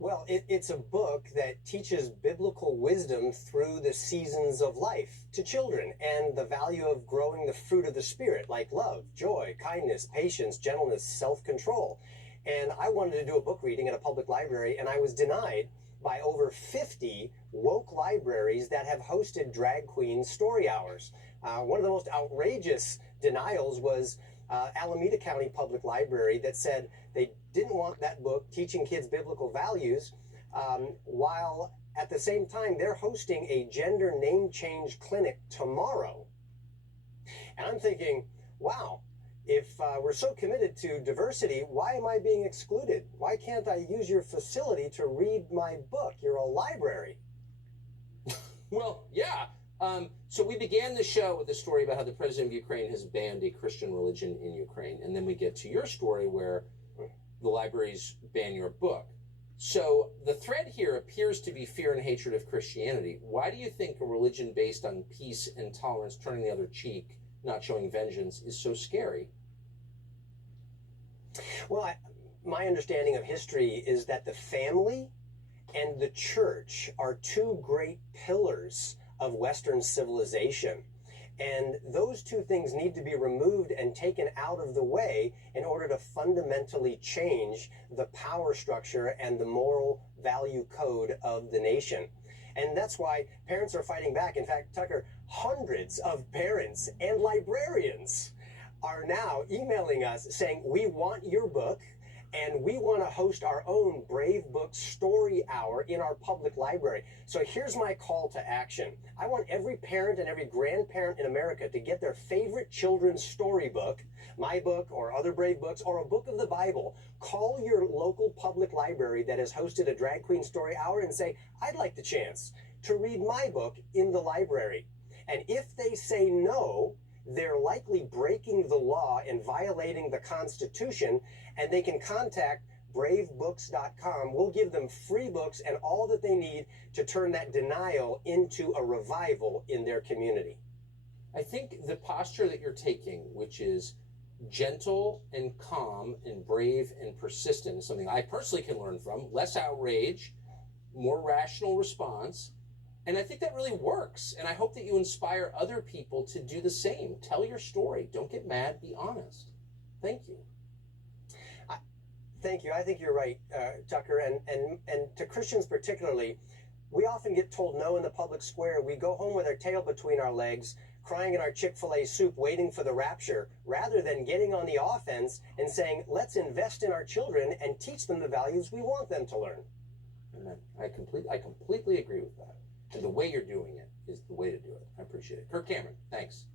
Well, it's a book that teaches biblical wisdom through the seasons of life to children and the value of growing the fruit of the Spirit, like love, joy, kindness, patience, gentleness, self-control. And I wanted to do a book reading at a public library, and I was denied by over 50 woke libraries that have hosted drag queen story hours. One of the most outrageous denials was Alameda County Public Library that said they didn't want that book teaching kids biblical values, while at the same time they're hosting a gender name change clinic tomorrow. And I'm thinking, wow, if we're so committed to diversity, why am I being excluded? Why can't I use your facility to read my book? You're a library. Well, yeah. So we began the show with a story about how the president of Ukraine has banned a Christian religion in Ukraine. And then we get to your story where the libraries ban your book. So the thread here appears to be fear and hatred of Christianity. Why do you think a religion based on peace and tolerance, turning the other cheek, not showing vengeance, is so scary? Well, my understanding of history is that the family and the church are two great pillars of Western civilization. And those two things need to be removed and taken out of the way in order to fundamentally change the power structure and the moral value code of the nation. And that's why parents are fighting back. In fact, Tucker, hundreds of parents and librarians are now emailing us saying, we want your book, and we want to host our own Brave Book Story Hour in our public library. So here's my call to action. I want every parent and every grandparent in America to get their favorite children's storybook, my book or other Brave books, or a book of the Bible. Call your local public library that has hosted a Drag Queen Story Hour and say, I'd like the chance to read my book in the library. And if they say no, they're likely breaking the law and violating the Constitution, and they can contact bravebooks.com. We'll give them free books and all that they need to turn that denial into a revival in their community. I think the posture that you're taking, which is gentle and calm and brave and persistent, is something I personally can learn from. Less outrage, more rational response. And I think that really works. And I hope that you inspire other people to do the same. Tell your story. Don't get mad. Be honest. Thank you. Thank you. I think you're right, Tucker. And to Christians particularly, we often get told no in the public square. We go home with our tail between our legs, crying in our Chick-fil-A soup, waiting for the rapture, rather than getting on the offense and saying, let's invest in our children and teach them the values we want them to learn. Amen. I completely agree with that. And the way you're doing it is the way to do it. I appreciate it. Kirk Cameron, thanks.